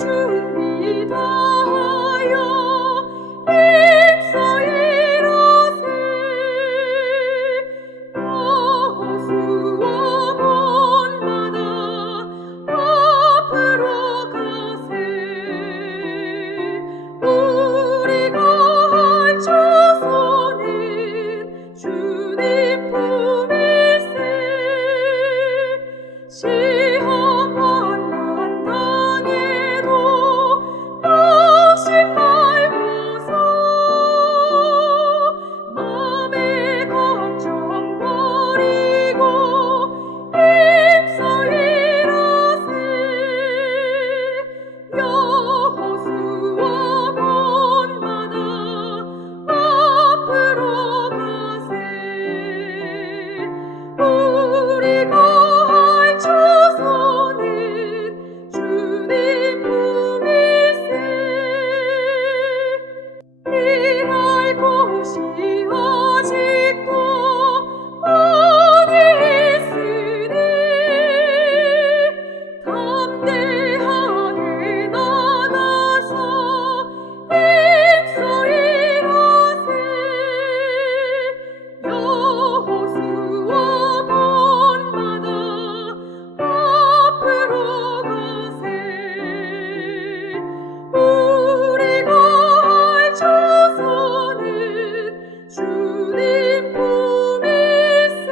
준비 다하여 힘써 일하세. 여호수아 본받아 앞으로 가세. 우리가 할 조선은 주님 품일세. 시험 환난 당해도 낙심 말고서 맘의 걱정 버리고 힘써 일하세. 여호수아 본받아 앞으로 가세. 우리가 할 조선은 주님 품일세. 일할 곳이 아직도 많이 있으니 담대하게 나가서 힘써 일하세. 여호수아 본받아 앞으로 가세. 우리가 할 조선은 주님 품일세.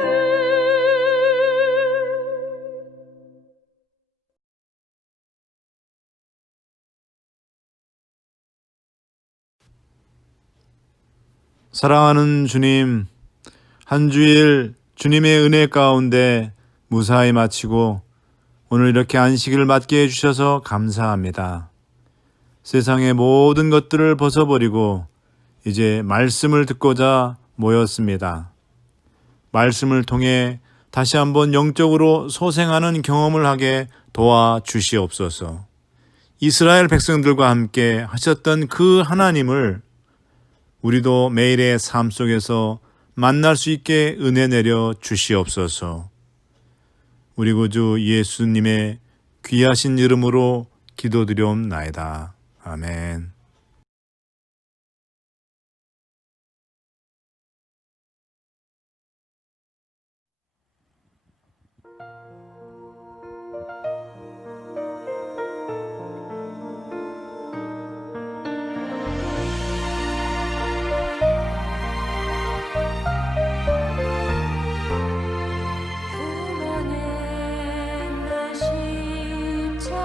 사랑하는 주님, 한 주일 주님의 은혜 가운데 무사히 마치고 오늘 이렇게 안식일을 맞게 해주셔서 감사합니다. 세상의 모든 것들을 벗어버리고 이제 말씀을 듣고자 모였습니다. 말씀을 통해 다시 한번 영적으로 소생하는 경험을 하게 도와주시옵소서. 이스라엘 백성들과 함께 하셨던 그 하나님을 우리도 매일의 삶 속에서 만날 수 있게 은혜 내려 주시옵소서. 우리 구주 예수님의 귀하신 이름으로 기도드리옵나이다. 아멘. 그만의 나 십자가에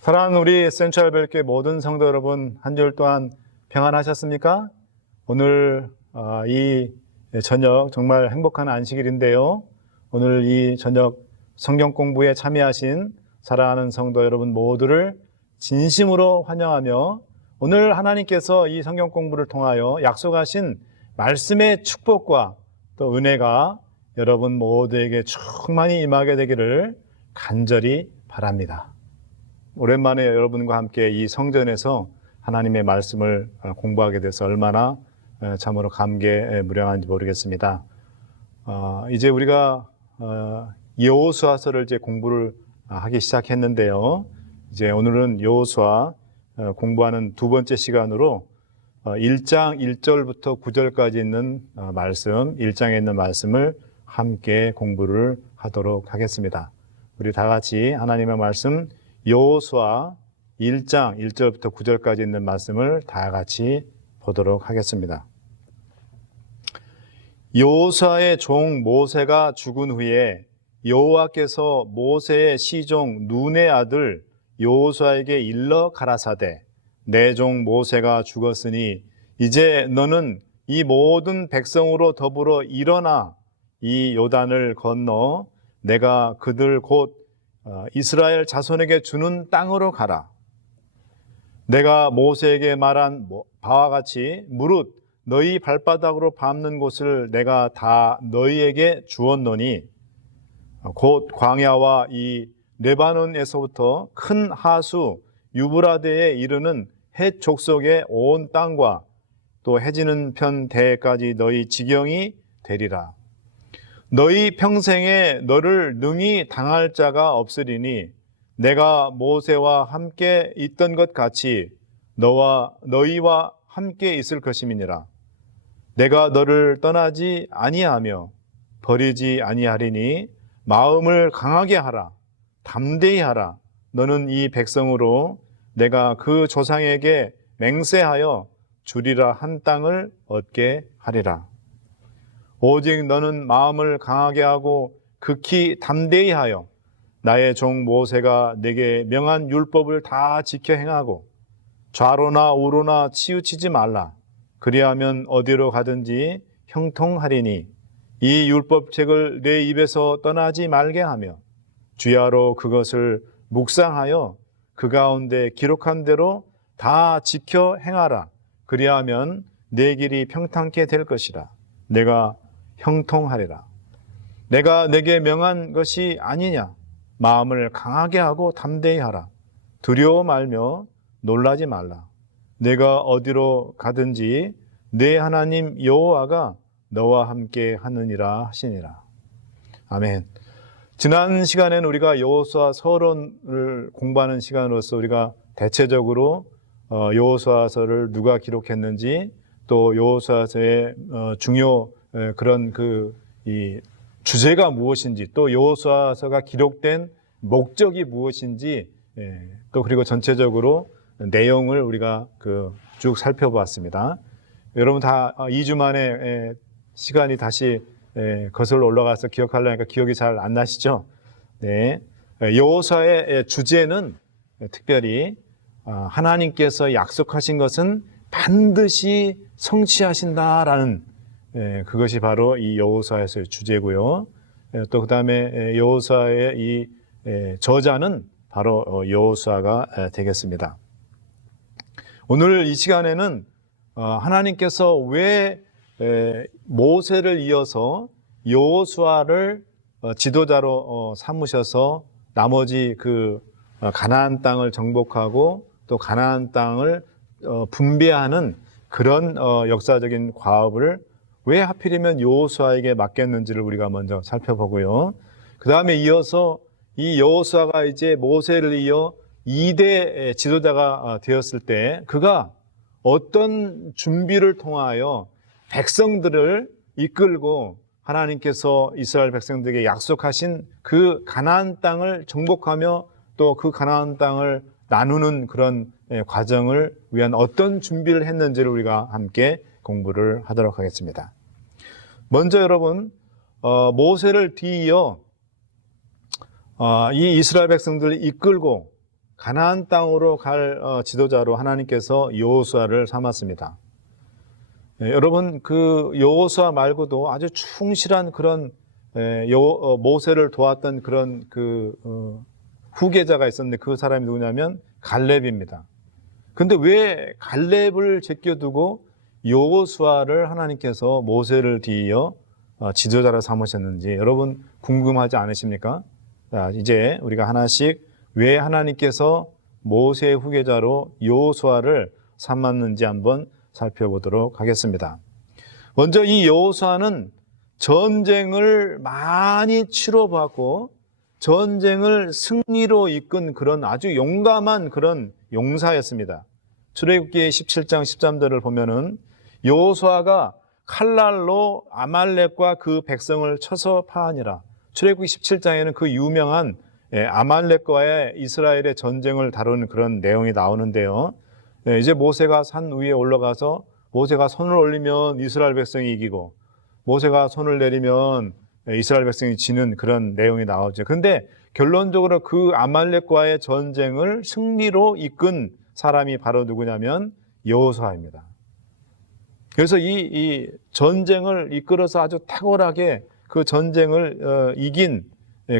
사랑하는 우리 센트럴별교회 모든 성도 여러분, 한 주일 동안 평안하셨습니까? 오늘 이 저녁 정말 행복한 안식일인데요. 오늘 이 저녁 성경 공부에 참여하신 사랑하는 성도 여러분 모두를 진심으로 환영하며 오늘 하나님께서 이 성경 공부를 통하여 약속하신 말씀의 축복과 또 은혜가 여러분 모두에게 충만히 임하게 되기를 간절히 바랍니다. 오랜만에 여러분과 함께 이 성전에서 하나님의 말씀을 공부하게 돼서 얼마나 참으로 감개무량한지 모르겠습니다. 이제 우리가 여호수아서를 이제 공부를 하기 시작했는데요. 이제 오늘은 여호수아 공부하는 두 번째 시간으로 1장 1절부터 9절까지 있는 말씀, 1장에 있는 말씀을 함께 공부를 하도록 하겠습니다. 우리 다 같이 하나님의 말씀 여호수아 1장 1절부터 9절까지 있는 말씀을 다 같이 보도록 하겠습니다. 여호수아의 종 모세가 죽은 후에 여호와께서 모세의 시종 눈의 아들 여호수아에게 일러 가라사대 내 종 모세가 죽었으니 이제 너는 이 모든 백성으로 더불어 일어나 이 요단을 건너 내가 그들 곧 이스라엘 자손에게 주는 땅으로 가라. 내가 모세에게 말한 바와 같이 무릇 너희 발바닥으로 밟는 곳을 내가 다 너희에게 주었노니 곧 광야와 이 레바논에서부터 큰 하수 유브라데에 이르는 헷 족속의 온 땅과 또 해지는 편 대까지 너희 지경이 되리라. 너희 평생에 너를 능히 당할 자가 없으리니 내가 모세와 함께 있던 것 같이 너희와 함께 있을 것임이니라. 내가 너를 떠나지 아니하며 버리지 아니하리니 마음을 강하게 하라. 담대히 하라. 너는 이 백성으로 내가 그 조상에게 맹세하여 주리라 한 땅을 얻게 하리라. 오직 너는 마음을 강하게 하고 극히 담대히 하여 나의 종 모세가 내게 명한 율법을 다 지켜 행하고 좌로나 우로나 치우치지 말라. 그리하면 어디로 가든지 형통하리니 이 율법책을 내 입에서 떠나지 말게 하며 주야로 그것을 묵상하여 그 가운데 기록한 대로 다 지켜 행하라. 그리하면 내 길이 평탄케 될 것이라. 내가 형통하리라. 내가 내게 명한 것이 아니냐. 마음을 강하게 하고 담대히 하라. 두려워 말며 놀라지 말라. 내가 어디로 가든지 내 하나님 여호와가 너와 함께 하느니라 하시니라. 아멘. 지난 시간에는 우리가 여호수아 서론을 공부하는 시간으로서 우리가 대체적으로 여호수아서를 누가 기록했는지 또 여호수아서의 중요 그런 이 주제가 무엇인지 또 여호수아서가 기록된 목적이 무엇인지 또 그리고 전체적으로 내용을 우리가 쭉 살펴보았습니다. 여러분 다 2주 만에 시간이 다시 거슬러 올라가서 기억하려니까 기억이 잘 안 나시죠? 네. 여호수아의 주제는 특별히 하나님께서 약속하신 것은 반드시 성취하신다라는 그것이 바로 이 여호수아에서의 주제고요. 또 그 다음에 여호수아의 이 저자는 바로 여호수아가 되겠습니다. 오늘 이 시간에는 하나님께서 왜 모세를 이어서 여호수아를 지도자로 삼으셔서 나머지 가나안 땅을 정복하고 또 가나안 땅을 분배하는 그런 역사적인 과업을 왜 하필이면 여호수아에게 맡겼는지를 우리가 먼저 살펴보고요. 그 다음에 이어서 이 여호수아가 이제 모세를 이어 2대 지도자가 되었을 때 그가 어떤 준비를 통하여 백성들을 이끌고 하나님께서 이스라엘 백성들에게 약속하신 그 가나안 땅을 정복하며 또 그 가나안 땅을 나누는 그런 과정을 위한 어떤 준비를 했는지를 우리가 함께 공부를 하도록 하겠습니다. 먼저 여러분 모세를 뒤이어 이 이스라엘 백성들을 이끌고 가나안 땅으로 갈 지도자로 하나님께서 여호수아를 삼았습니다. 여러분, 그 여호수아 말고도 아주 충실한 그런 모세를 도왔던 그런 후계자가 있었는데 그 사람이 누구냐면 갈렙입니다. 근데 왜 갈렙을 제껴두고 여호수아를 하나님께서 모세를 뒤이어 지도자로 삼으셨는지 여러분 궁금하지 않으십니까? 자, 이제 우리가 하나씩 왜 하나님께서 모세의 후계자로 여호수아를 삼았는지 한번 살펴보도록 하겠습니다. 먼저 이 여호수아는 전쟁을 많이 치러봤고 전쟁을 승리로 이끈 그런 아주 용감한 그런 용사였습니다. 출애굽기 17장 13절을 보면은 여호수아가 칼날로 아말렉과 그 백성을 쳐서 파하니라. 출애굽기 17장에는 그 유명한 아말렉과의 이스라엘의 전쟁을 다루는 그런 내용이 나오는데요. 이제 모세가 산 위에 올라가서 모세가 손을 올리면 이스라엘 백성이 이기고 모세가 손을 내리면 이스라엘 백성이 지는 그런 내용이 나오죠. 그런데 결론적으로 그 아말렉과의 전쟁을 승리로 이끈 사람이 바로 누구냐면 여호수아입니다. 그래서 이 전쟁을 이끌어서 아주 탁월하게 그 전쟁을 이긴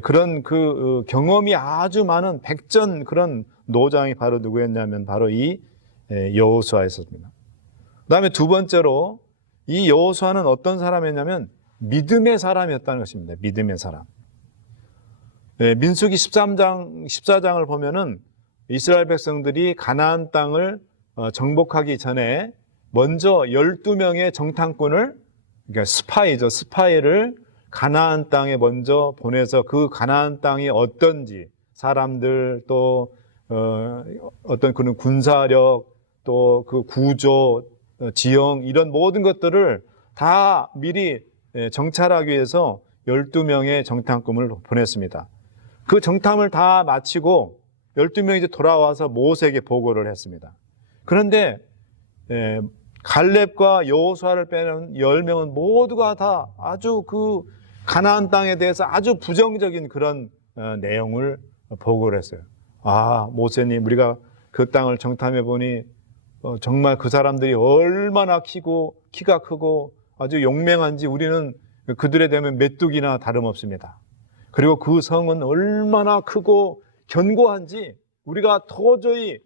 그런 그 경험이 아주 많은 백전 그런 노장이 바로 누구였냐면 바로 이 여호수아였습니다. 그다음에 두 번째로 이 여호수아는 어떤 사람이었냐면 믿음의 사람이었다는 것입니다. 믿음의 사람. 민수기 14장을 보면은 이스라엘 백성들이 가나안 땅을 정복하기 전에 먼저 12명의 정탐꾼을, 그러니까 스파이를 가나안 땅에 먼저 보내서 그 가나안 땅이 어떤지, 사람들 또 어떤 그런 군사력 또 그 구조, 지형 이런 모든 것들을 다 미리 정찰하기 위해서 12명의 정탐꾼을 보냈습니다. 그 정탐을 다 마치고 12명이 이제 돌아와서 모세에게 보고를 했습니다. 그런데 갈렙과 여호수아를 빼는 10명은 모두가 다 아주 그 가나안 땅에 대해서 아주 부정적인 그런 내용을 보고를 했어요. 아, 모세님, 우리가 그 땅을 정탐해 보니 정말 그 사람들이 얼마나 키가 크고 아주 용맹한지 우리는 그들에 대하면 메뚜기나 다름없습니다. 그리고 그 성은 얼마나 크고 견고한지 우리가 도저히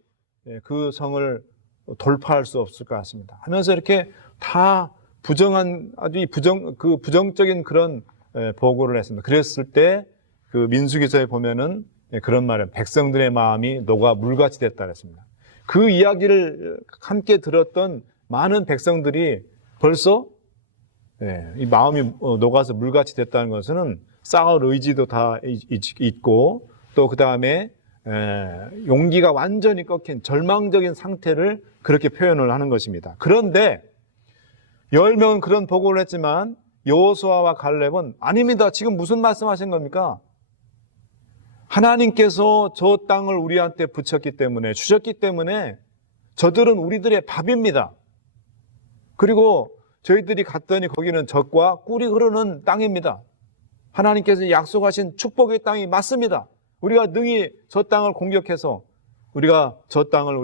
그 성을 돌파할 수 없을 것 같습니다. 하면서 이렇게 다 아주 부정적인 그런 보고를 했습니다. 그랬을 때 그 민수기서에 보면은 그런 말은 백성들의 마음이 녹아 물같이 됐다 그랬습니다. 그 이야기를 함께 들었던 많은 백성들이 벌써 이 마음이 녹아서 물같이 됐다는 것은 싸울 의지도 다 있고 또 그 다음에 용기가 완전히 꺾인 절망적인 상태를 그렇게 표현을 하는 것입니다. 그런데 10명은 그런 보고를 했지만 여호수아와 갈렙은 아닙니다. 지금 무슨 말씀하신 겁니까? 하나님께서 저 땅을 우리한테 주셨기 때문에 저들은 우리들의 밥입니다. 그리고 저희들이 갔더니 거기는 젖과 꿀이 흐르는 땅입니다. 하나님께서 약속하신 축복의 땅이 맞습니다. 우리가 능히 저 땅을 공격해서 저 땅을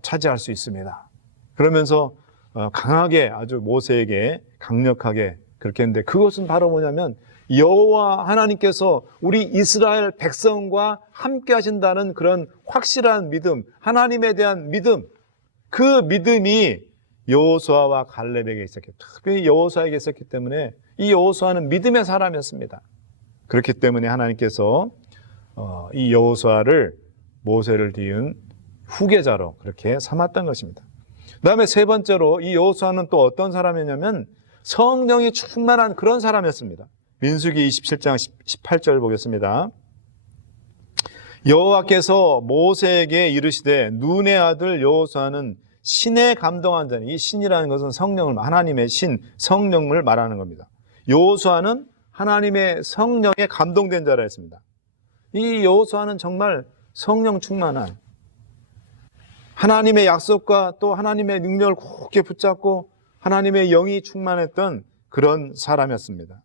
차지할 수 있습니다. 그러면서 강하게 아주 모세에게 강력하게 그렇게 했는데 그것은 바로 뭐냐면 여호와 하나님께서 우리 이스라엘 백성과 함께 하신다는 그런 확실한 믿음, 하나님에 대한 믿음, 그 믿음이 여호수아와 갈렙에게 있었기, 특별히 여호수아에게 있었기 때문에 이 여호수아는 믿음의 사람이었습니다. 그렇기 때문에 하나님께서 이 여호수아를 모세를 뒤은 후계자로 그렇게 삼았던 것입니다. 그 다음에 세 번째로 이 여호수아는 또 어떤 사람이냐면 성령이 충만한 그런 사람이었습니다. 민수기 27장 18절 보겠습니다. 여호와께서 모세에게 이르시되 눈의 아들 여호수아는 신에 감동한 자니, 이 신이라는 것은 하나님의 신, 성령을 말하는 겁니다. 여호수아는 하나님의 성령에 감동된 자라 했습니다. 이 여호수아는 정말 성령 충만한 하나님의 약속과 또 하나님의 능력을 굳게 붙잡고 하나님의 영이 충만했던 그런 사람이었습니다.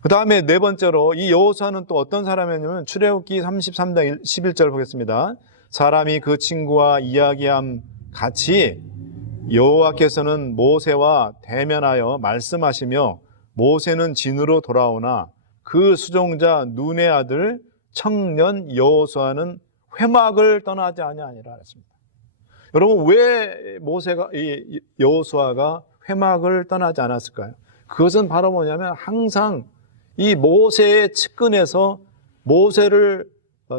그 다음에 네 번째로 이 여호수아는 또 어떤 사람이었냐면 출애굽기 33장 11절 보겠습니다. 사람이 그 친구와 이야기함 같이 여호와께서는 모세와 대면하여 말씀하시며 모세는 진으로 돌아오나 그 수종자 눈의 아들 청년 여호수아는 회막을 떠나지 아니하니라 했습니다. 여러분, 왜 이 여호수아가 회막을 떠나지 않았을까요? 그것은 바로 뭐냐면 항상 이 모세의 측근에서 모세를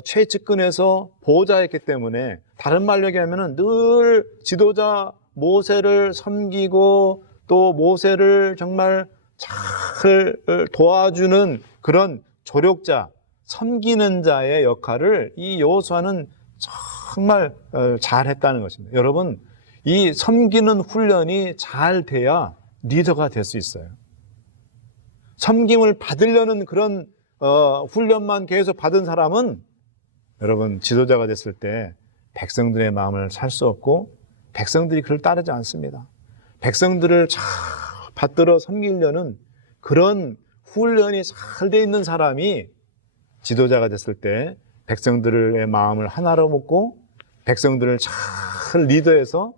최측근에서 보호자였기 때문에, 다른 말로 얘기하면 늘 지도자 모세를 섬기고 또 모세를 정말 잘 도와주는 그런 조력자, 섬기는 자의 역할을 이 여호수아는 정말 잘했다는 것입니다. 여러분, 이 섬기는 훈련이 잘 돼야 리더가 될 수 있어요. 섬김을 받으려는 그런 훈련만 계속 받은 사람은 여러분 지도자가 됐을 때 백성들의 마음을 살 수 없고 백성들이 그를 따르지 않습니다. 백성들을 잘 받들어 섬기려는 그런 훈련이 잘 돼 있는 사람이 지도자가 됐을 때 백성들의 마음을 하나로 먹고 백성들을 잘 리더해서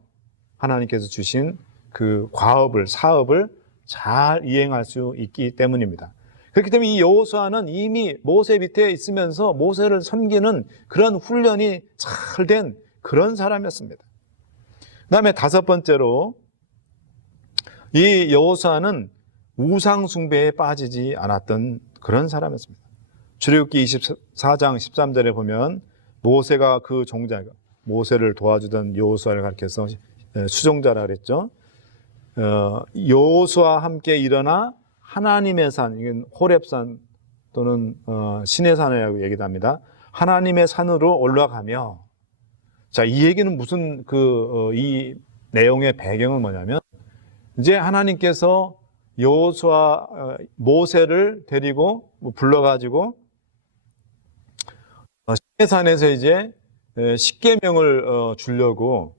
하나님께서 주신 그 사업을 잘 이행할 수 있기 때문입니다. 그렇기 때문에 이 여호수아는 이미 모세 밑에 있으면서 모세를 섬기는 그런 훈련이 잘 된 그런 사람이었습니다. 그 다음에 다섯 번째로 이 여호수아는 우상 숭배에 빠지지 않았던 그런 사람이었습니다. 출애굽기 24장 13절에 보면 모세가 그 종자, 모세를 도와주던 여호수아를 가리켜서 수종자라 그랬죠. 여호수아와 함께 일어나 하나님의 산, 이건 호렙산 또는 신의 산이라고 얘기도 합니다. 하나님의 산으로 올라가며, 자, 이 얘기는 무슨 이 내용의 배경은 뭐냐면, 이제 하나님께서 여호수아 모세를 데리고 불러가지고 신의 산에서 이제 십계명을 주려고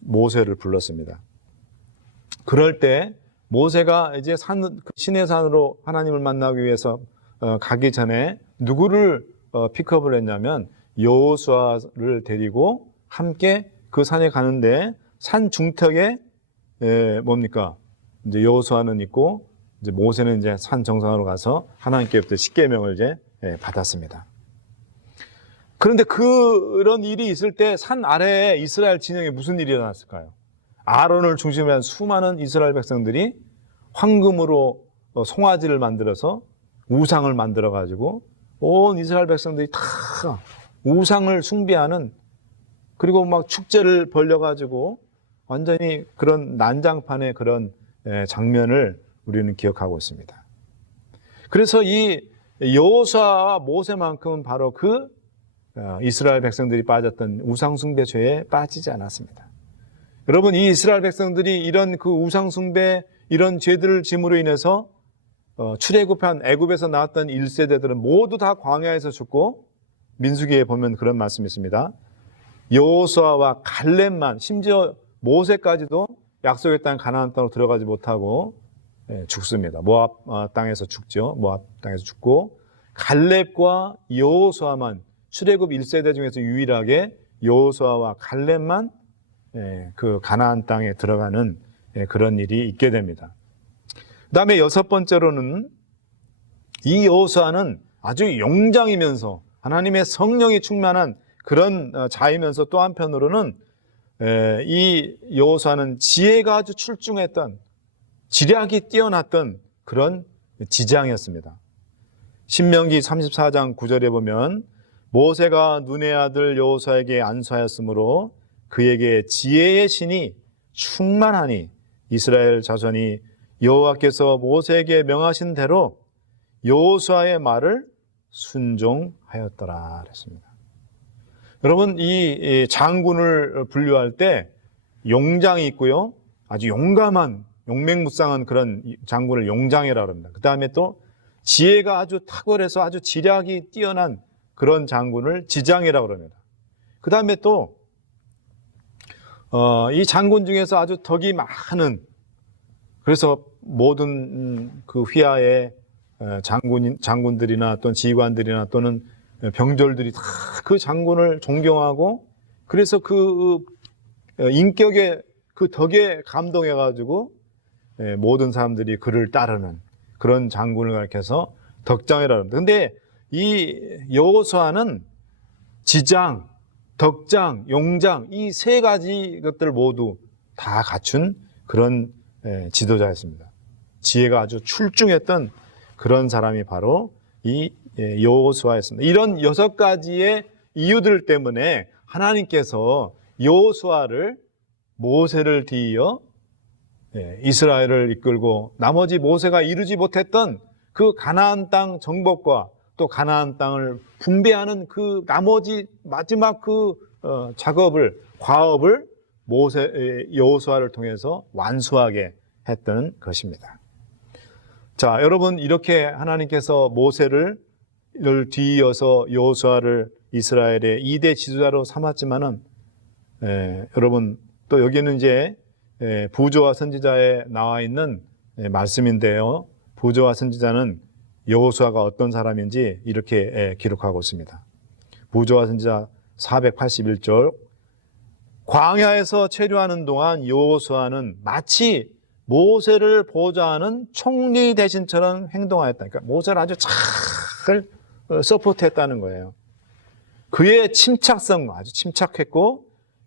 모세를 불렀습니다. 그럴 때 모세가 이제 신의 산으로 하나님을 만나기 위해서 가기 전에 누구를 픽업을 했냐면 여호수아를 데리고 함께 그 산에 가는데 산 중턱에 뭡니까? 이제 여호수아는 있고 이제 모세는 이제 산 정상으로 가서 하나님께부터 십계명을 이제 받았습니다. 그런데 그런 일이 있을 때 산 아래에 이스라엘 진영에 무슨 일이 일어났을까요? 아론을 중심으로 한 수많은 이스라엘 백성들이 황금으로 송아지를 만들어서 우상을 만들어 가지고 온 이스라엘 백성들이 다 우상을 숭배하는, 그리고 막 축제를 벌려 가지고 완전히 그런 난장판의 그런 장면을 우리는 기억하고 있습니다. 그래서 이 여호수아와 모세만큼은 바로 그 이스라엘 백성들이 빠졌던 우상 숭배 죄에 빠지지 않았습니다. 여러분, 이 이스라엘 백성들이 이런 그 우상 숭배, 이런 죄들을 짐으로 인해서 출애굽한 애굽에서 나왔던 1세대들은 모두 다 광야에서 죽고, 민수기에 보면 그런 말씀이 있습니다. 여호수아와 갈렙만, 심지어 모세까지도 약속의 땅 가나안 땅으로 들어가지 못하고 죽습니다. 모압 땅에서 죽죠. 모압 땅에서 죽고, 갈렙과 여호수아만, 출애굽 1세대 중에서 유일하게 여호수아와 갈렙만 그 가나안 땅에 들어가는 그런 일이 있게 됩니다. 그 다음에 여섯 번째로는 이 여호수아는 아주 용장이면서 하나님의 성령이 충만한 그런 자이면서 또 한편으로는 이 여호수아는 지혜가 아주 출중했던, 지략이 뛰어났던 그런 지장이었습니다. 신명기 34장 9절에 보면 모세가 눈의 아들 여호수아에게 안수하였으므로 그에게 지혜의 신이 충만하니 이스라엘 자손이 여호와께서 모세에게 명하신 대로 여호수아의 말을 순종하였더라 그랬습니다. 여러분, 이 장군을 분류할 때 용장이 있고요, 아주 용감한 용맹무쌍한 그런 장군을 용장이라고 합니다. 그 다음에 또 지혜가 아주 탁월해서 아주 지략이 뛰어난 그런 장군을 지장이라고 합니다. 그 다음에 또 이 장군 중에서 아주 덕이 많은, 그래서 모든 그 휘하에 장군들이나 또는 지휘관들이나 또는 병졸들이 다 그 장군을 존경하고 그래서 그 인격의 그 덕에 감동해가지고 모든 사람들이 그를 따르는 그런 장군을 가리켜서 덕장이라고 합니다. 근데 이 여호수아는 지장, 덕장, 용장 이 세 가지 것들 모두 다 갖춘 그런 지도자였습니다. 지혜가 아주 출중했던 그런 사람이 바로 이 여호수아였습니다. 이런 6가지의 이유들 때문에 하나님께서 여호수아를 모세를 뒤이어 이스라엘을 이끌고 나머지 모세가 이루지 못했던 그 가나안 땅 정복과 또 가나안 땅을 분배하는 그 나머지 마지막 그 과업을 여호수아를 통해서 완수하게 했던 것입니다. 자, 여러분 이렇게 하나님께서 모세를 뒤이어서 여호수아를 이스라엘의 2대 지도자로 삼았지만은 여러분 또 여기는 이제 부조와 선지자에 나와 있는 말씀인데요. 부조와 선지자는 여호수아가 어떤 사람인지 이렇게 기록하고 있습니다. 부조와 선지자 481절 광야에서 체류하는 동안 여호수아는 마치 모세를 보좌하는 총리 대신처럼 행동하였다. 그러니까 모세를 아주 잘 서포트했다는 거예요. 그의 침착성 아주 침착했고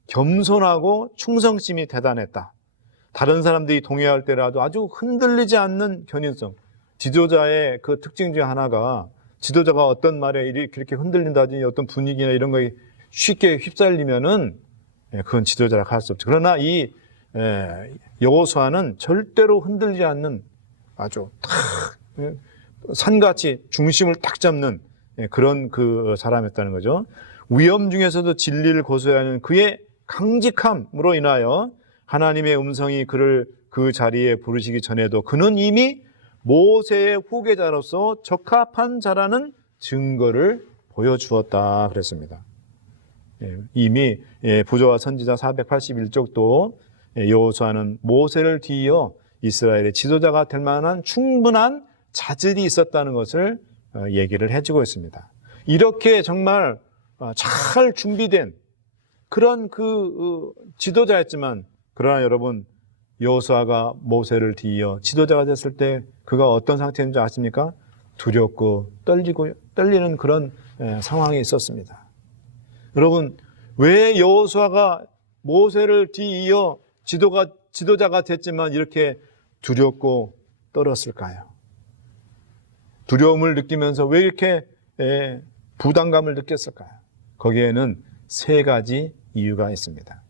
겸손하고 충성심이 대단했다. 다른 사람들이 동의할 때라도 아주 흔들리지 않는 견인성. 지도자의 그 특징 중에 하나가 지도자가 어떤 말에 이렇게 흔들린다든지 어떤 분위기나 이런 거에 쉽게 휩쓸리면은 그건 지도자라고 할 수 없죠. 그러나 이 여호수아는 절대로 흔들리지 않는 아주 탁 산같이 중심을 딱 잡는 그런 그 사람이었다는 거죠. 위험 중에서도 진리를 고수하는 그의 강직함으로 인하여 하나님의 음성이 그를 그 자리에 부르시기 전에도 그는 이미 모세의 후계자로서 적합한 자라는 증거를 보여주었다 그랬습니다. 이미 부조와 선지자 481쪽도 여호수아는 모세를 뒤이어 이스라엘의 지도자가 될 만한 충분한 자질이 있었다는 것을 얘기를 해주고 있습니다. 이렇게 정말 잘 준비된 그런 그 지도자였지만 그러나 여러분 여호수아가 모세를 뒤이어 지도자가 됐을 때 그가 어떤 상태인지 아십니까? 두렵고 떨리는 그런 상황이 있었습니다. 여러분 왜 여호수아가 모세를 뒤이어 지도자가 됐지만 이렇게 두렵고 떨었을까요? 두려움을 느끼면서 왜 이렇게 부담감을 느꼈을까요? 거기에는 3가지 이유가 있습니다.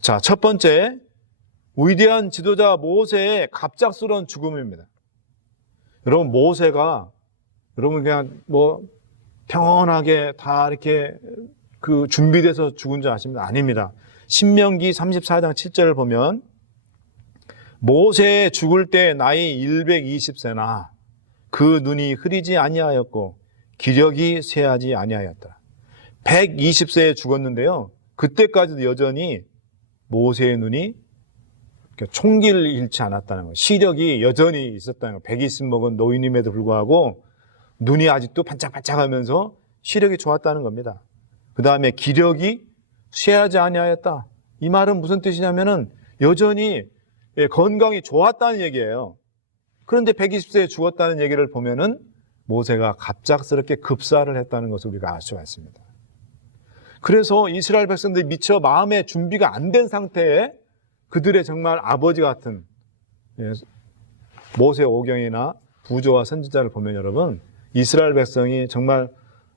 자, 첫 번째, 위대한 지도자 모세의 갑작스러운 죽음입니다. 여러분, 모세가 여러분 그냥 뭐 평온하게 다 이렇게 그 준비돼서 죽은 줄 아십니까? 아닙니다. 신명기 34장 7절을 보면 모세 죽을 때 나이 120세나 그 눈이 흐리지 아니하였고 기력이 쇠하지 아니하였다. 120세에 죽었는데요. 그때까지도 여전히 모세의 눈이 총기를 잃지 않았다는 거예요. 시력이 여전히 있었다는 거예요. 120 먹은 노인임에도 불구하고 눈이 아직도 반짝반짝하면서 시력이 좋았다는 겁니다. 그 다음에 기력이 쇠하지 아니하였다. 이 말은 무슨 뜻이냐면은 여전히 건강이 좋았다는 얘기예요. 그런데 120세에 죽었다는 얘기를 보면은 모세가 갑작스럽게 급사를 했다는 것을 우리가 알 수가 있습니다. 그래서 이스라엘 백성들이 미처 마음의 준비가 안 된 상태에 그들의 정말 아버지 같은 모세 오경이나 부조와 선지자를 보면 여러분 이스라엘 백성이 정말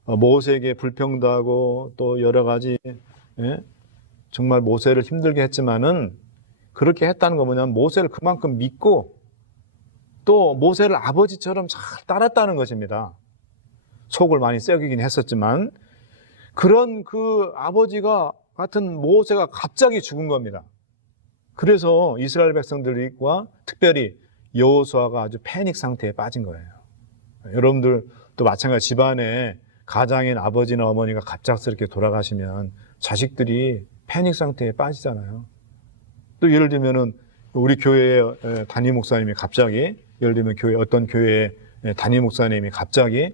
모세에게 불평도 하고 또 여러 가지 정말 모세를 힘들게 했지만은 그렇게 했다는 거 뭐냐면 모세를 그만큼 믿고 또 모세를 아버지처럼 잘 따랐다는 것입니다. 속을 많이 썩이긴 했었지만 그런 그 아버지가 같은 모세가 갑자기 죽은 겁니다. 그래서 이스라엘 백성들과 특별히 여호수아가 아주 패닉 상태에 빠진 거예요. 여러분들 또 마찬가지 집안에 가장인 아버지나 어머니가 갑작스럽게 돌아가시면 자식들이 패닉 상태에 빠지잖아요. 또 예를 들면은 우리 교회의 담임 목사님이 갑자기 예를 들면 어떤 교회 담임 목사님이 갑자기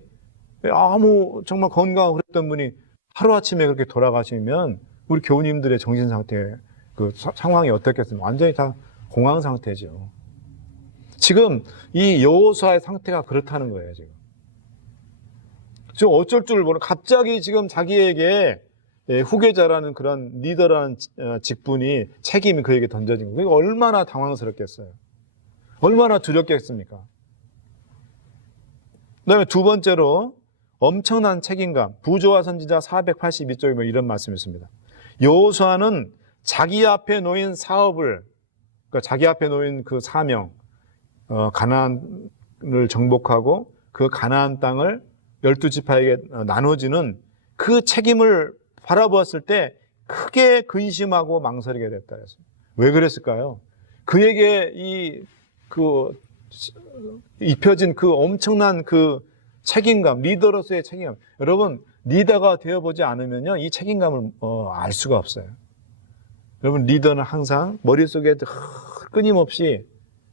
정말 건강하고 그랬던 분이 하루아침에 그렇게 돌아가시면 우리 교우님들의 정신 상태, 그 상황이 어떻겠습니까? 완전히 다 공황 상태죠. 지금 이 여호수아의 상태가 그렇다는 거예요, 지금. 지금 어쩔 줄 모르고 갑자기 지금 자기에게 후계자라는 그런 리더라는 직분이, 책임이 그에게 던져진 거예요. 얼마나 당황스럽겠어요. 얼마나 두렵겠습니까? 그 다음에 두 번째로 엄청난 책임감. 부조와 선지자 482쪽에 뭐 이런 말씀이 있습니다. 여호수아는 자기 앞에 놓인 사업을, 그러니까 자기 앞에 놓인 그 사명, 가나안을 정복하고 그 가나안 땅을 12지파에게 나눠지는 그 책임을 바라보았을 때 크게 근심하고 망설이게 됐다 했어요. 왜 그랬을까요? 그에게 입혀진 그 엄청난 그 책임감, 리더로서의 책임감. 여러분, 리더가 되어보지 않으면요, 이 책임감을 알 수가 없어요. 여러분, 리더는 항상 머릿속에 끊임없이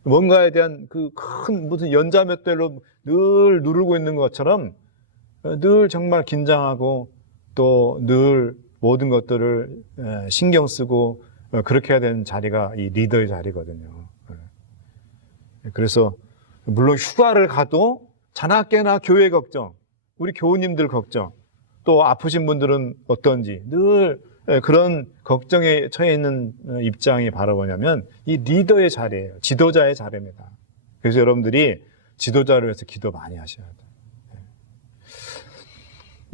뭔가에 대한 그 큰 무슨 연자맷돌로 늘 누르고 있는 것처럼 늘 정말 긴장하고 또 늘 모든 것들을 신경 쓰고 그렇게 해야 되는 자리가 이 리더의 자리거든요. 그래서 물론 휴가를 가도 자나깨나 교회 걱정, 우리 교우님들 걱정, 또 아프신 분들은 어떤지 늘 그런 걱정에 처해 있는 입장이 바로 뭐냐면 이 리더의 자리예요. 지도자의 자리입니다. 그래서 여러분들이 지도자를 위해서 기도 많이 하셔야 돼요.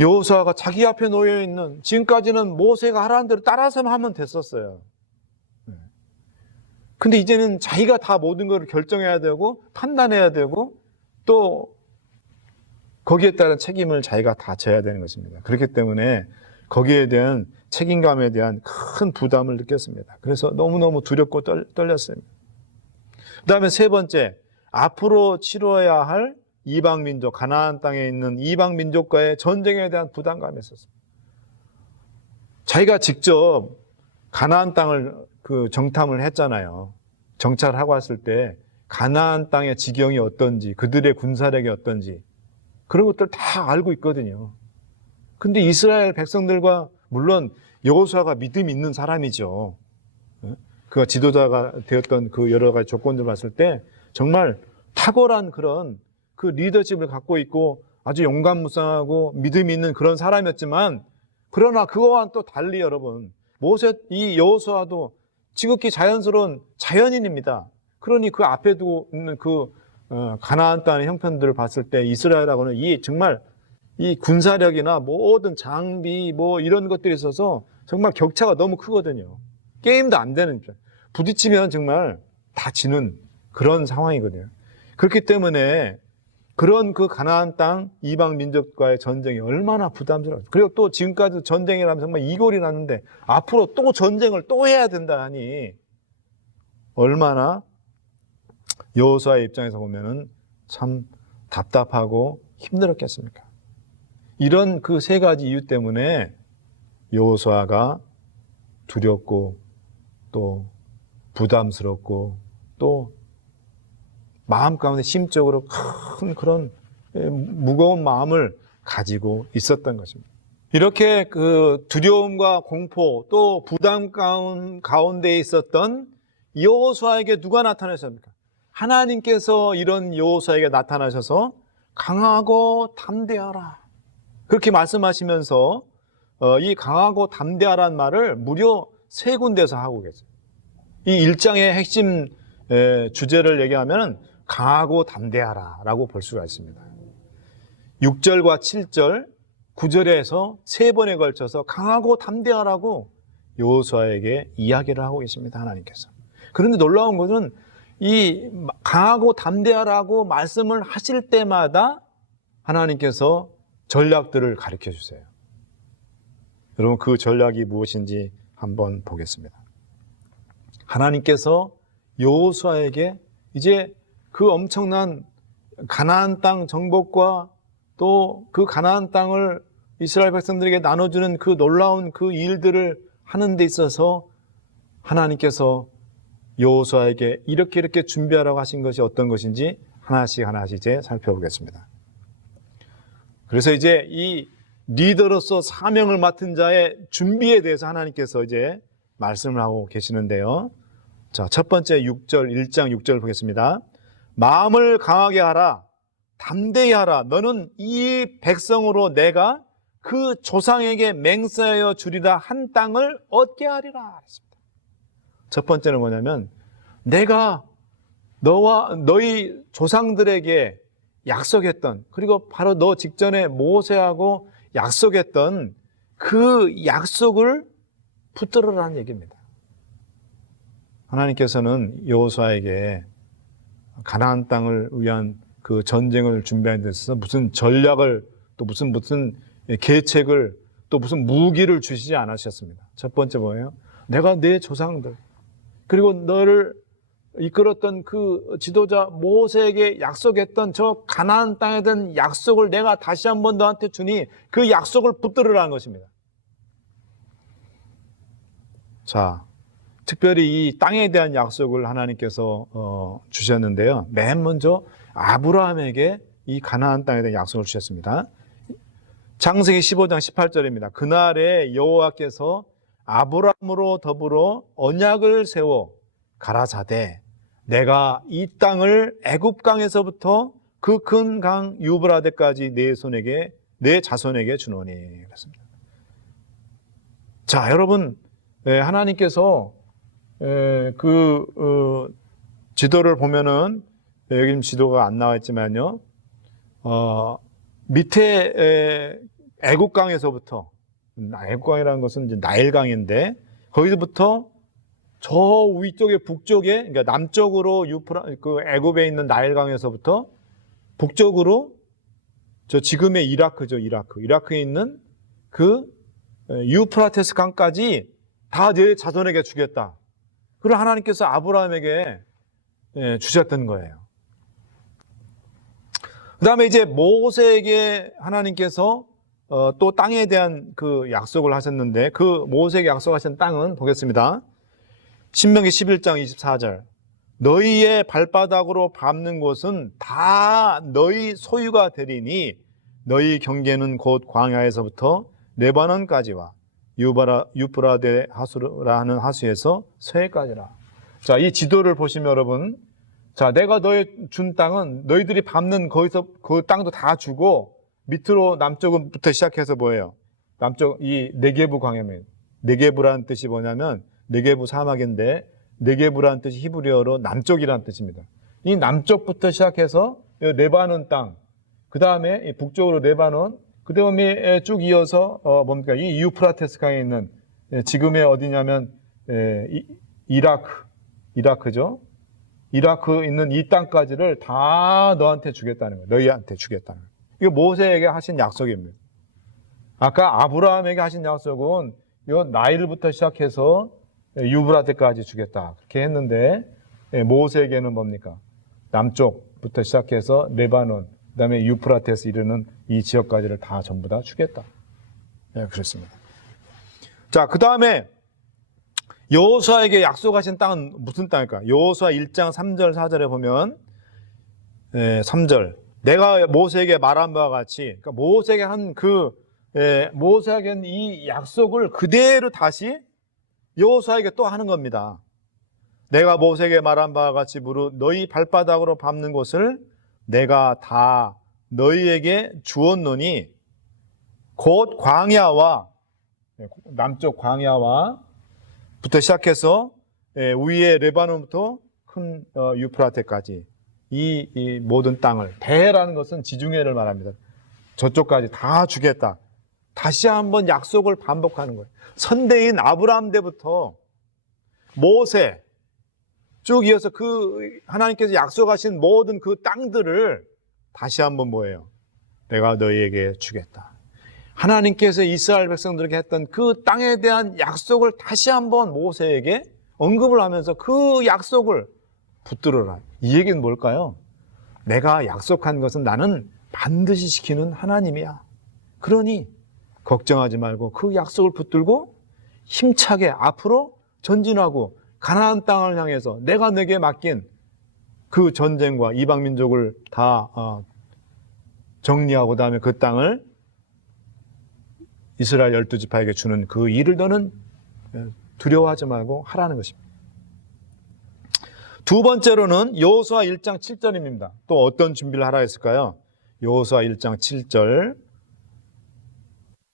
여호수아가 자기 앞에 놓여 있는, 지금까지는 모세가 하라는 대로 따라서만 하면 됐었어요. 근데 이제는 자기가 다 모든 걸 결정해야 되고 판단해야 되고 또 거기에 따른 책임을 자기가 다 져야 되는 것입니다. 그렇기 때문에 거기에 대한 책임감에 대한 큰 부담을 느꼈습니다. 그래서 너무너무 두렵고 떨렸습니다. 그 다음에 세 번째, 앞으로 치러야 할 이방민족, 가나안 땅에 있는 이방민족과의 전쟁에 대한 부담감이 있었습니다. 자기가 직접 가나안 땅을 정탐을 했잖아요. 정찰하고 왔을 때 가나안 땅의 지경이 어떤지, 그들의 군사력이 어떤지 그런 것들 다 알고 있거든요. 근데 이스라엘 백성들과, 물론 여호수아가 믿음이 있는 사람이죠. 그가 지도자가 되었던 그 여러 가지 조건들을 봤을 때 정말 탁월한 그런 그 리더십을 갖고 있고 아주 용감무쌍하고 믿음이 있는 그런 사람이었지만, 그러나 그거와는 또 달리 여러분, 이 여호수아도 지극히 자연스러운 자연인입니다. 그러니 그 앞에 두고 있는 가나안 땅의 형편들을 봤을 때 이스라엘하고는 정말 이 군사력이나 모든 장비 이런 것들이 있어서 정말 격차가 너무 크거든요. 게임도 안 되는 입장. 부딪히면 정말 다 지는 그런 상황이거든요. 그렇기 때문에 그런 그 가나안 땅 이방 민족과의 전쟁이 얼마나 부담스러워요. 그리고 또 지금까지 전쟁이라면 정말 이골이 났는데 앞으로 또 전쟁을 또 해야 된다 하니 얼마나 여호수아의 입장에서 보면은 참 답답하고 힘들었겠습니까? 이런 그 세 가지 이유 때문에 여호수아가 두렵고 또 부담스럽고 또 마음 가운데 심적으로 큰 그런 무거운 마음을 가지고 있었던 것입니다. 이렇게 그 두려움과 공포 또 부담 가운데 있었던 여호수아에게 누가 나타나셨습니까? 하나님께서 이런 여호수아에게 나타나셔서 강하고 담대하라 그렇게 말씀하시면서 이 강하고 담대하라는 말을 무려 3군데서 하고 계세요. 이 1장의 핵심 주제를 얘기하면 강하고 담대하라 라고 볼 수가 있습니다. 6절과 7절, 9절에서 3번에 걸쳐서 강하고 담대하라고 여호수아에게 이야기를 하고 계십니다. 하나님께서. 그런데 놀라운 것은 이 강하고 담대하라고 말씀을 하실 때마다 하나님께서 전략들을 가르쳐 주세요. 여러분, 그 전략이 무엇인지 한번 보겠습니다. 하나님께서 여호수아에게 이제 그 엄청난 가나안 땅 정복과 또 그 가나안 땅을 이스라엘 백성들에게 나눠주는 그 놀라운 그 일들을 하는 데 있어서 하나님께서 여호수아에게 이렇게 준비하라고 하신 것이 어떤 것인지 하나씩 이제 살펴보겠습니다. 그래서 이제 이 리더로서 사명을 맡은 자의 준비에 대해서 하나님께서 이제 말씀을 하고 계시는데요. 자, 첫 번째 1장 6절 보겠습니다. 마음을 강하게 하라, 담대히 하라. 너는 이 백성으로 내가 그 조상에게 맹세하여 주리라 한 땅을 얻게 하리라. 첫 번째는 뭐냐면 내가 너와 너희 조상들에게 약속했던, 그리고 바로 너 직전에 모세하고 약속했던 그 약속을 붙들으라는 얘기입니다. 하나님께서는 여호수아에게 가나안 땅을 위한 그 전쟁을 준비하는 데 있어서 무슨 전략을 또 무슨 계책을 또 무슨 무기를 주시지 않으셨습니다. 첫 번째 뭐예요? 내가 내 조상들 그리고 너를 이끌었던 그 지도자 모세에게 약속했던 저 가나안 땅에 대한 약속을 내가 다시 한번 너한테 주니 그 약속을 붙들으라는 것입니다. 자, 특별히 이 땅에 대한 약속을 하나님께서 주셨는데요. 맨 먼저 아브라함에게 이 가나안 땅에 대한 약속을 주셨습니다. 창세기 15장 18절입니다. 그날에 여호와께서 아브라함으로 더불어 언약을 세워 가라사대 내가 이 땅을 애굽강에서부터 그 큰 강 유브라데까지 내 자손에게 주노니 그랬습니다. 자, 여러분, 하나님께서 지도를 보면은 여기 지도가 안 나와 있지만요, 밑에 애굽강에서부터, 애굽강이라는 것은 이제 나일강인데 거기서부터 저 위쪽에 북쪽에, 그러니까 남쪽으로 애굽에 있는 나일강에서부터 북쪽으로 저 지금의 이라크에 있는 그 유프라테스 강까지 다 내 자손에게 주겠다. 그걸 하나님께서 아브라함에게 주셨던 거예요. 그 다음에 이제 모세에게 하나님께서 또 땅에 대한 그 약속을 하셨는데 그 모세에게 약속하신 땅은 보겠습니다. 신명기 11장 24절 너희의 발바닥으로 밟는 곳은 다 너희 소유가 되리니 너희 경계는 곧 광야에서부터 레바논까지와 유브라데 하수라는 하수에서 서해까지라. 자, 이 지도를 보시면 여러분, 자, 내가 너희 준 땅은 너희들이 밟는 거기서 그 땅도 다 주고 밑으로 남쪽부터 시작해서 뭐예요? 남쪽 이 네게부 광야입니다. 네게부라는 뜻이 뭐냐면 네게부 사막인데 네게부라는 뜻이 히브리어로 남쪽이라는 뜻입니다. 이 남쪽부터 시작해서 레바논 땅, 그 다음에 북쪽으로 레바논, 그 다음에 쭉 이어서 뭡니까? 이 유프라테스 강에 있는 지금의 어디냐면 이라크죠. 이라크 있는 이 땅까지를 다 너한테 주겠다는 거예요. 너희한테 주겠다는 거예요. 이거 모세에게 하신 약속입니다. 아까 아브라함에게 하신 약속은 이 나일부터 시작해서 유브라데까지 주겠다 그렇게 했는데 모세에게는 뭡니까? 남쪽부터 시작해서 레바논, 그 다음에 유프라테스 이르는 이 지역까지를 다 전부 다 주겠다. 그렇습니다. 자, 그 다음에 여호수아에게 약속하신 땅은 무슨 땅일까? 여호수아 1장 3절 4절에 보면 3절 내가 모세에게 말한 바와 같이, 그러니까 모세에게 한 이 약속을 그대로 다시 여호수아에게 또 하는 겁니다. 내가 모세에게 말한 바와 같이 무릇 너희 발바닥으로 밟는 곳을 내가 다 너희에게 주었노니 곧 광야와 남쪽 광야와 부터 시작해서 위에 레바논부터 큰 유프라테까지 이 모든 땅을, 대라는 것은 지중해를 말합니다. 저쪽까지 다 주겠다. 다시 한번 약속을 반복하는 거예요. 선대인 아브라함 때부터 모세 쭉 이어서 그 하나님께서 약속하신 모든 그 땅들을 다시 한번 뭐예요? 내가 너희에게 주겠다. 하나님께서 이스라엘 백성들에게 했던 그 땅에 대한 약속을 다시 한번 모세에게 언급을 하면서 그 약속을 붙들어라. 이 얘기는 뭘까요? 내가 약속한 것은 나는 반드시 지키는 하나님이야. 그러니 걱정하지 말고 그 약속을 붙들고 힘차게 앞으로 전진하고 가나안 땅을 향해서 내가 내게 맡긴 그 전쟁과 이방 민족을 다 정리하고 그다음에 그 땅을 이스라엘 12지파에게 주는 그 일을 너는 두려워하지 말고 하라는 것입니다. 두 번째로는 여호수아 1장 7절입니다. 또 어떤 준비를 하라 했을까요? 여호수아 1장 7절.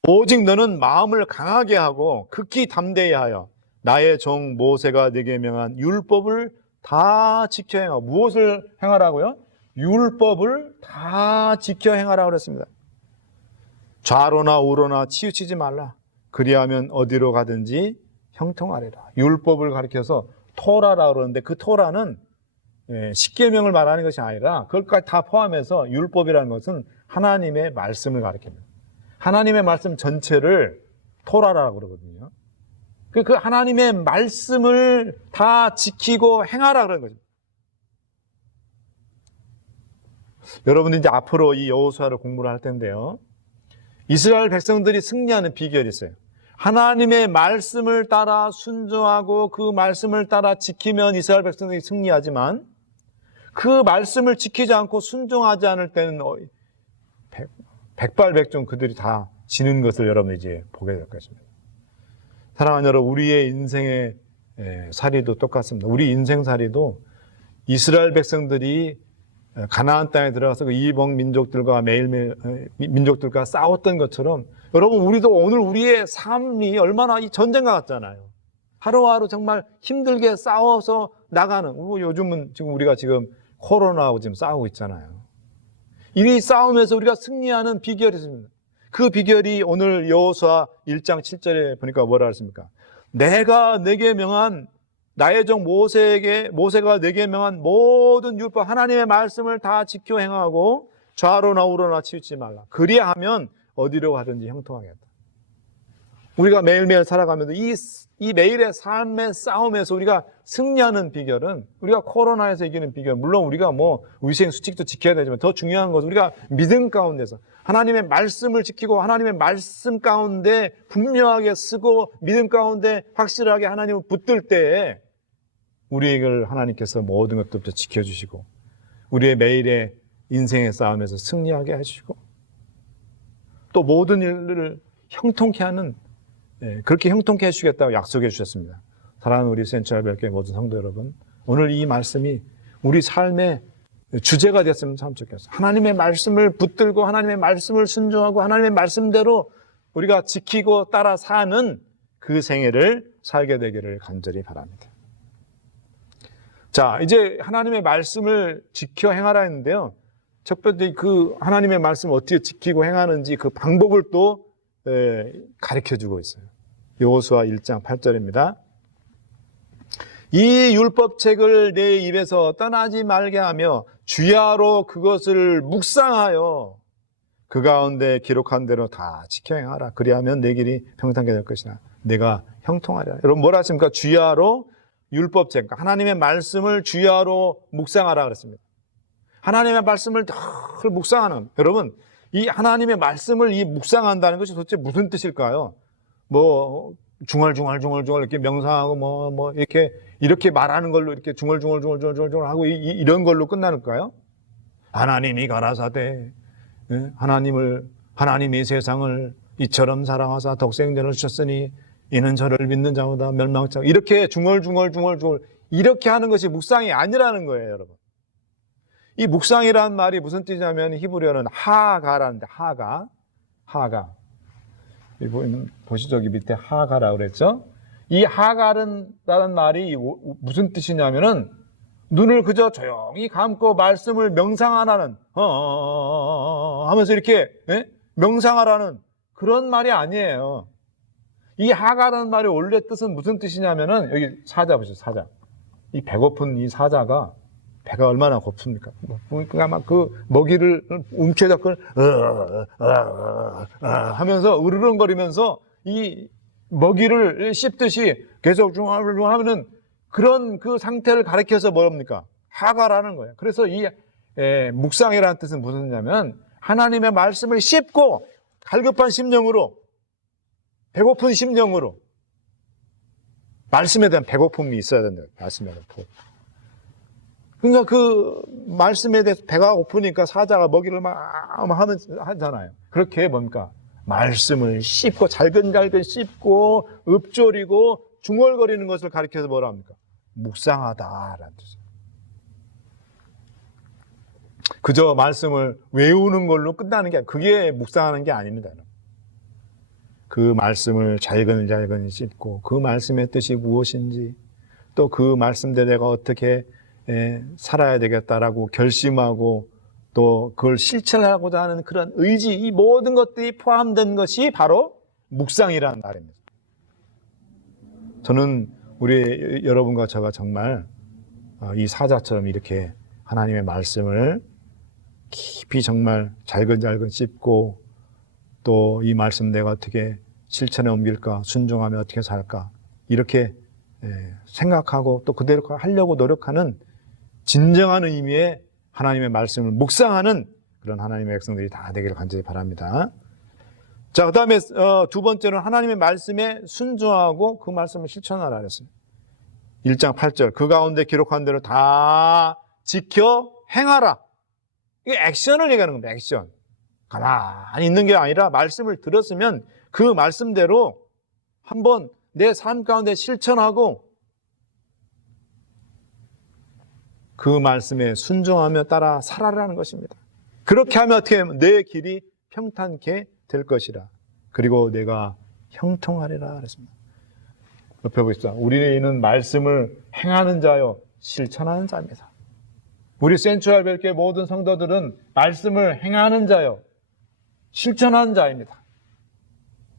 오직 너는 마음을 강하게 하고 극히 담대히 하여 나의 종 모세가 네게 명한 율법을 다 지켜 행하고. 무엇을 행하라고요? 율법을 다 지켜 행하라고 그랬습니다. 좌로나 우로나 치우치지 말라. 그리하면 어디로 가든지 형통하리라. 율법을 가리켜서 토라라고 그러는데 그 토라는 십계명을 말하는 것이 아니라 그것까지 다 포함해서 율법이라는 것은 하나님의 말씀을 가리킵니다. 하나님의 말씀 전체를 토라라고 그러거든요. 그 하나님의 말씀을 다 지키고 행하라 그러는 거죠. 여러분들 이제 앞으로 이 여호수아를 공부를 할 텐데요. 이스라엘 백성들이 승리하는 비결이 있어요. 하나님의 말씀을 따라 순종하고 그 말씀을 따라 지키면 이스라엘 백성들이 승리하지만 그 말씀을 지키지 않고 순종하지 않을 때는 백발백중 그들이 다 지는 것을 여러분이 이제 보게 될 것입니다. 사랑하는 여러분, 우리의 인생의 살이도 똑같습니다. 우리 인생살이도 이스라엘 백성들이 가나안 땅에 들어가서 그 이방 민족들과 매일매일 민족들과 싸웠던 것처럼 여러분 우리도 오늘 우리의 삶이 얼마나 이 전쟁과 같잖아요. 하루하루 정말 힘들게 싸워서 나가는. 요즘은 지금 우리가 지금 코로나하고 지금 싸우고 있잖아요. 이 싸움에서 우리가 승리하는 비결이 있습니다. 그 비결이 오늘 여호수아 1장 7절에 보니까 뭐라 했습니까? 내가 내게 명한 나의 종 모세가 내게 명한 모든 율법 하나님의 말씀을 다 지켜 행하고 좌로나 우로나 치우치지 말라. 그리하면 어디로 가든지 형통하겠다. 우리가 매일매일 살아가면서 이 매일의 삶의 싸움에서 우리가 승리하는 비결은 우리가 코로나에서 이기는 비결, 물론 우리가 뭐 위생 수칙도 지켜야 되지만 더 중요한 것은 우리가 믿음 가운데서 하나님의 말씀을 지키고 하나님의 말씀 가운데 분명하게 쓰고 믿음 가운데 확실하게 하나님을 붙들 때에 우리를 하나님께서 모든 것들부터 지켜주시고 우리의 매일의 인생의 싸움에서 승리하게 해주시고 또 모든 일을 형통케 하는 그렇게 형통케 해주시겠다고 약속해 주셨습니다. 사랑하는 우리 센트럴별교회 모든 성도 여러분, 오늘 이 말씀이 우리 삶의 주제가 됐으면 참 좋겠어요. 하나님의 말씀을 붙들고 하나님의 말씀을 순종하고 하나님의 말씀대로 우리가 지키고 따라 사는 그 생애를 살게 되기를 간절히 바랍니다. 자, 이제 하나님의 말씀을 지켜 행하라 했는데요. 첫 번째 그 하나님의 말씀을 어떻게 지키고 행하는지 그 방법을 또 가르쳐주고 있어요. 여호수아 1장 8절입니다. 이 율법책을 내 입에서 떠나지 말게 하며 주야로 그것을 묵상하여 그 가운데 기록한 대로 다 지켜 행하라. 그리하면 내 길이 평탄하게 될 것이나 내가 형통하리라. 여러분 뭐라 하십니까? 주야로 율법책, 하나님의 말씀을 주야로 묵상하라 그랬습니다. 하나님의 말씀을 늘 묵상하는, 여러분 이 하나님의 말씀을 이 묵상한다는 것이 도대체 무슨 뜻일까요? 뭐 중얼중얼 이렇게 명상하고 뭐 이렇게 말하는 걸로 이렇게 중얼중얼 하고 이런 걸로 끝나는가요? 하나님이 가라사대 하나님이 세상을 이처럼 사랑하사 독생자를 주셨으니 이는 저를 믿는 자보다 멸망치 않고 이렇게 중얼중얼 이렇게 하는 것이 묵상이 아니라는 거예요, 여러분. 이 묵상이라는 말이 무슨 뜻이냐면 히브리어는 하가라는데 하가. 보시죠, 여기 밑에 하가라고 그랬죠? 이 하가라는 말이 무슨 뜻이냐면은 눈을 그저 조용히 감고 말씀을 명상하라는 하면서 이렇게 명상하라는 그런 말이 아니에요. 이 하가라는 말의 원래 뜻은 무슨 뜻이냐면은 여기 사자 보시죠, 사자. 이 배고픈 이 사자가 배가 얼마나 고픕니까? 그러니까 막 그 먹이를 움켜잡고 하면서 으르렁거리면서 이 먹이를 씹듯이 계속 하면은 그런 그 상태를 가리켜서 뭐랍니까? 하가라는 거예요. 그래서 이 묵상이라는 뜻은 무슨 뜻이냐면 하나님의 말씀을 씹고 갈급한 심령으로 배고픈 심령으로 말씀에 대한 배고픔이 있어야 된다. 말씀에 대한 그러니까 그 말씀에 대해서 배가 고프니까 사자가 먹이를 막 하면 하잖아요. 그렇게 뭡니까? 말씀을 씹고 잘근잘근 씹고 읊조리고 중얼거리는 것을 가리켜서 뭐라 합니까? 묵상하다라는 뜻이에요. 그저 말씀을 외우는 걸로 끝나는 게 그게 묵상하는 게 아닙니다. 그 말씀을 잘근잘근 씹고 그 말씀의 뜻이 무엇인지 또 그 말씀대로 내가 어떻게 살아야 되겠다라고 결심하고 또 그걸 실천하고자 하는 그런 의지, 이 모든 것들이 포함된 것이 바로 묵상이라는 말입니다. 저는 우리 여러분과 저가 정말 이 사자처럼 이렇게 하나님의 말씀을 깊이 정말 잘근잘근 씹고 또 이 말씀 내가 어떻게 실천에 옮길까, 순종하며 어떻게 살까 이렇게 생각하고 또 그대로 하려고 노력하는 진정한 의미의 하나님의 말씀을 묵상하는 그런 하나님의 백성들이 다 되기를 간절히 바랍니다. 자, 그 다음에 두 번째는 하나님의 말씀에 순종하고 그 말씀을 실천하라 그랬어요. 1장 8절 그 가운데 기록한 대로 다 지켜 행하라. 이게 액션을 얘기하는 겁니다. 액션. 가만히 있는 게 아니라 말씀을 들었으면 그 말씀대로 한번 내 삶 가운데 실천하고 그 말씀에 순종하며 따라 살아라는 것입니다. 그렇게 하면 어떻게 하면 내 길이 평탄케 될 것이라. 그리고 내가 형통하리라 그랬습니다. 옆에 보십시오. 우리는 말씀을 행하는 자요 실천하는 자입니다. 우리 센트럴 벨교회 모든 성도들은 말씀을 행하는 자요 실천하는 자입니다.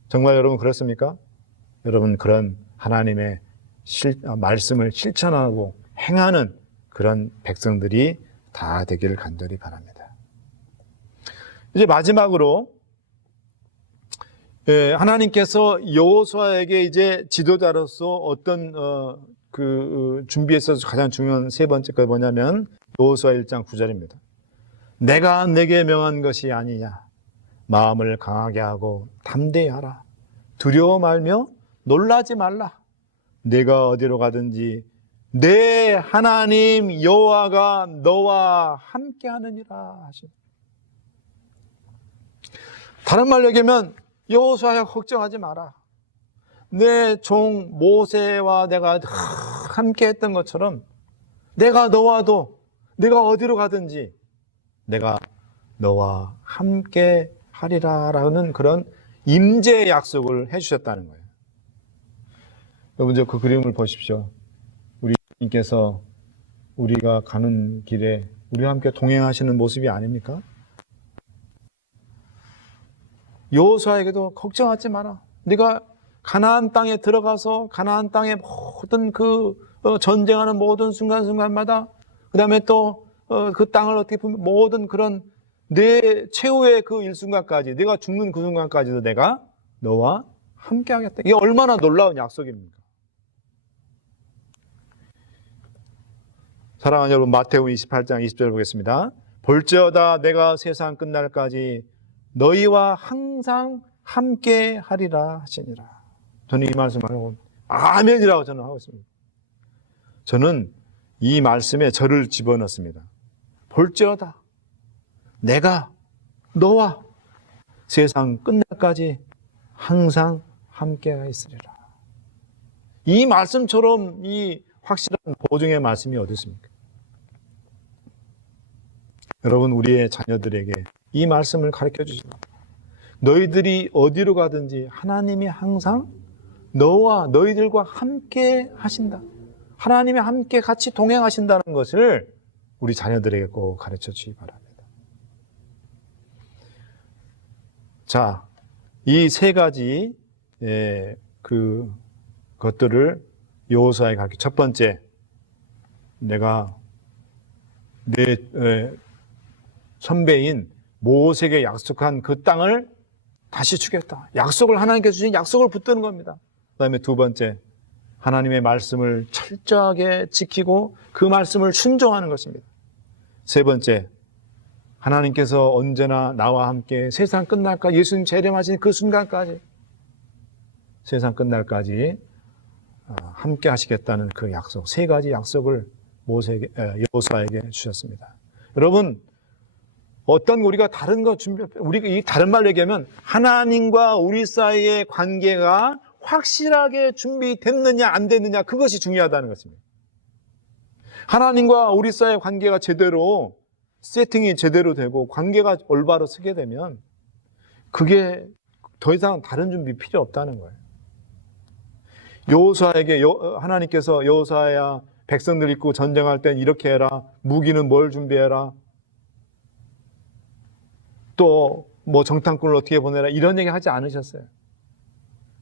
정말 여러분 그렇습니까? 여러분 그런 하나님의 말씀을 실천하고 행하는 그런 백성들이 다 되기를 간절히 바랍니다. 이제 마지막으로 하나님께서 여호수아에게 이제 지도자로서 어떤 준비했어서 가장 중요한 세 번째가 뭐냐면 여호수아 1장 9절입니다. 내가 내게 명한 것이 아니냐. 마음을 강하게 하고 담대히 하라. 두려워 말며 놀라지 말라. 내가 어디로 가든지 내 하나님 여호와가 너와 함께 하느니라 하시네. 다른 말로 얘기하면 여호수아야 걱정하지 마라. 내 종 모세와 내가 함께 했던 것처럼 내가 너와도 내가 어디로 가든지 내가 너와 함께 하리라라는 그런 임재의 약속을 해주셨다는 거예요. 여러분 저 그 그림을 보십시오. 우리 주님께서 우리가 가는 길에 우리와 함께 동행하시는 모습이 아닙니까? 여호수아에게도 걱정하지 마라. 네가 가나안 땅에 들어가서 가나안 땅의 모든 전쟁하는 모든 순간순간마다 그 다음에 또 그 땅을 어떻게 보면 모든 그런 내 최후의 그 일순간까지 내가 죽는 그 순간까지도 내가 너와 함께 하겠다. 이게 얼마나 놀라운 약속입니까? 사랑하는 여러분 마태복음 28장 20절 보겠습니다. 볼지어다 내가 세상 끝날까지 너희와 항상 함께 하리라 하시니라. 저는 이 말씀을 하고 아멘이라고 저는 하고 있습니다. 저는 이 말씀에 저를 집어넣습니다. 볼지어다 내가 너와 세상 끝날까지 항상 함께 있으리라. 이 말씀처럼 이 확실한 보증의 말씀이 어디 있습니까? 여러분 우리의 자녀들에게 이 말씀을 가르쳐 주시고 너희들이 어디로 가든지 하나님이 항상 너와 너희들과 함께 하신다. 하나님이 함께 같이 동행하신다는 것을 우리 자녀들에게 꼭 가르쳐 주시기 바랍니다. 자, 이 세 가지 것들을 여호수아에게 가르쳐. 첫 번째, 내가 내 선배인 모세에게 약속한 그 땅을 다시 주겠다. 약속을 하나님께 주신 약속을 붙드는 겁니다. 그 다음에 두 번째, 하나님의 말씀을 철저하게 지키고 그 말씀을 순종하는 것입니다. 세 번째, 하나님께서 언제나 나와 함께 세상 끝날까지 예수님 재림하신 그 순간까지 세상 끝날까지 함께 하시겠다는 그 약속, 세 가지 약속을 여호수아에게 주셨습니다. 여러분, 어떤 우리가 다른 거 우리가 이 다른 말로 얘기하면 하나님과 우리 사이의 관계가 확실하게 준비됐느냐 안 됐느냐, 그것이 중요하다는 것입니다. 하나님과 우리 사이의 관계가 제대로 세팅이 제대로 되고 관계가 올바로 서게 되면 그게 더 이상 다른 준비 필요 없다는 거예요. 여호수아에게 하나님께서 여호수아야, 백성들 있고 전쟁할 땐 이렇게 해라, 무기는 뭘 준비해라, 또 뭐 정탐꾼을 어떻게 보내라, 이런 얘기 하지 않으셨어요.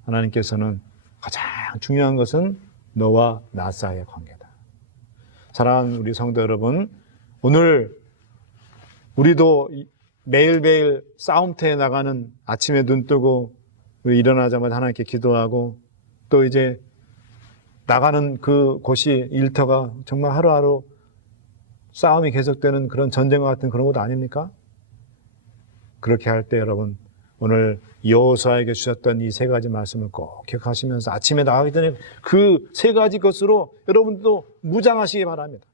하나님께서는 가장 중요한 것은 너와 나 사이의 관계다. 사랑하는 우리 성도 여러분, 오늘 우리도 매일매일 싸움터에 나가는, 아침에 눈 뜨고 우리 일어나자마자 하나님께 기도하고 또 이제 나가는 그 곳이 일터가 정말 하루하루 싸움이 계속되는 그런 전쟁과 같은 그런 곳 아닙니까? 그렇게 할 때 여러분, 오늘 여호수아에게 주셨던 이 세 가지 말씀을 꼭 기억하시면서 아침에 나가기 전에 그 세 가지 것으로 여러분도 무장하시기 바랍니다.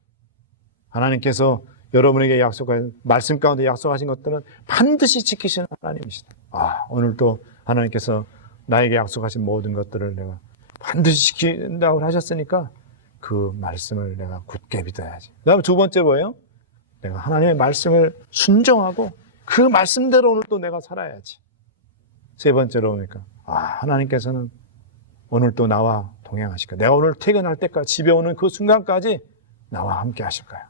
하나님께서 여러분에게 약속한 말씀 가운데 약속하신 것들은 반드시 지키시는 하나님이시다. 오늘도 하나님께서 나에게 약속하신 모든 것들을 내가 반드시 지킨다고 하셨으니까 그 말씀을 내가 굳게 믿어야지. 그 다음에 두 번째 뭐예요? 내가 하나님의 말씀을 순종하고 그 말씀대로 오늘 또 내가 살아야지. 세 번째로 보니까 하나님께서는 오늘 또 나와 동행하실 거야. 내가 오늘 퇴근할 때까지, 집에 오는 그 순간까지 나와 함께 하실 거야.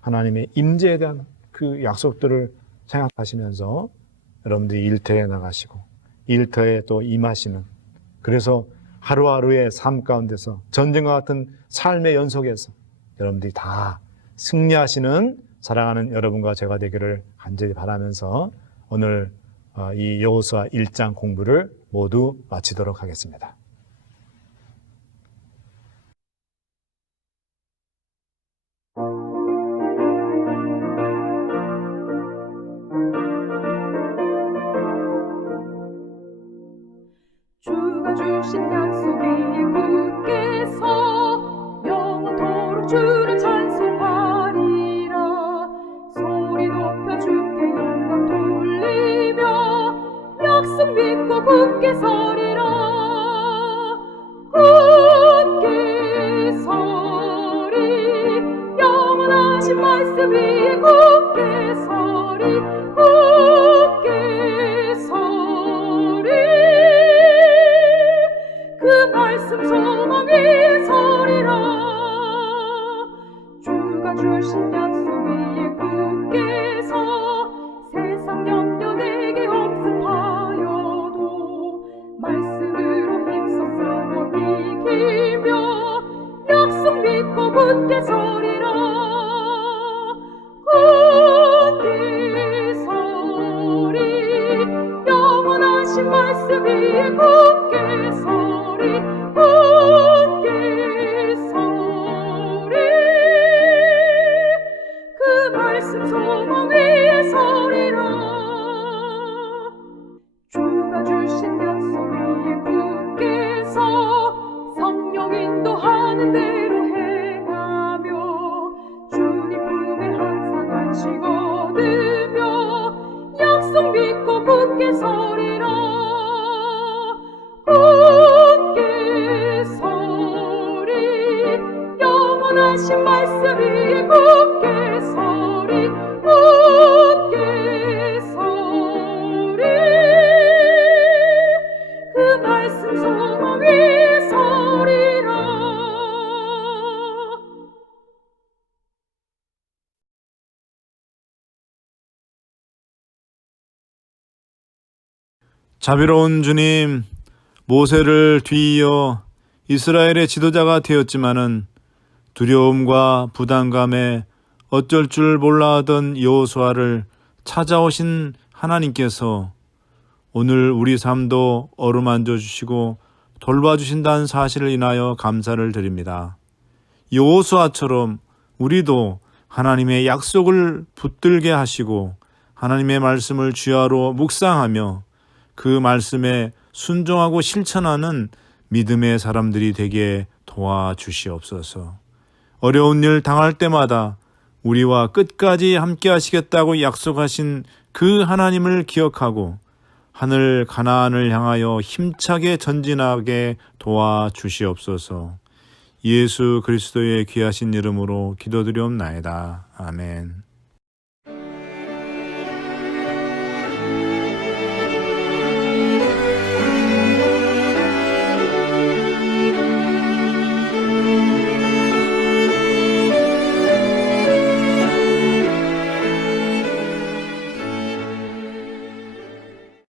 하나님의 임재에 대한 그 약속들을 생각하시면서 여러분들이 일터에 나가시고 일터에 또 임하시는, 그래서 하루하루의 삶 가운데서 전쟁과 같은 삶의 연속에서 여러분들이 다 승리하시는 사랑하는 여러분과 제가 되기를 간절히 바라면서 오늘 이 여호수아 1장 공부를 모두 마치도록 하겠습니다. 주가 주신 약속 위에 굳게 서 영원토록 주를 찬송하리라. 소리 높여 주께 영광 돌리며 약속 믿고 굳게 서리라. 굳게 서리, 영원하신 말씀 위에 굳게 서리. 굳게 서리, 그 말씀 소망 위에 서리라. 주가 주신 약속 위에 굳게 서 세상 염려 내게 엄습하여도 말씀으로 힘써 싸워 이기며 약속 믿고 굳게 서리라. 굳게 서리, 영원하신 말씀 위에 굳게 서리. 굳게 서리, 그 말씀 소망 위에 서리라. 주가 주신 약속 위에 굳게 서 성령 인도하는 대로 행하며 주님 품에 항상 안식 얻으며 약속 믿고 굳게 서리라. 굳게 서리, 영원하신 말씀 위에 굳게 서리. 굳게 서리, 그 말씀 소망 위에 서리라. 자비로운 주님, 모세를 뒤이어 이스라엘의 지도자가 되었지만은 두려움과 부담감에 어쩔 줄 몰라 하던 여호수아를 찾아오신 하나님께서 오늘 우리 삶도 어루만져 주시고 돌봐주신다는 사실을 인하여 감사를 드립니다. 여호수아처럼 우리도 하나님의 약속을 붙들게 하시고 하나님의 말씀을 주야로 묵상하며 그 말씀에 순종하고 실천하는 믿음의 사람들이 되게 도와주시옵소서. 어려운 일 당할 때마다 우리와 끝까지 함께 하시겠다고 약속하신 그 하나님을 기억하고 하늘 가나안을 향하여 힘차게 전진하게 도와주시옵소서. 예수 그리스도의 귀하신 이름으로 기도드리옵나이다. 아멘.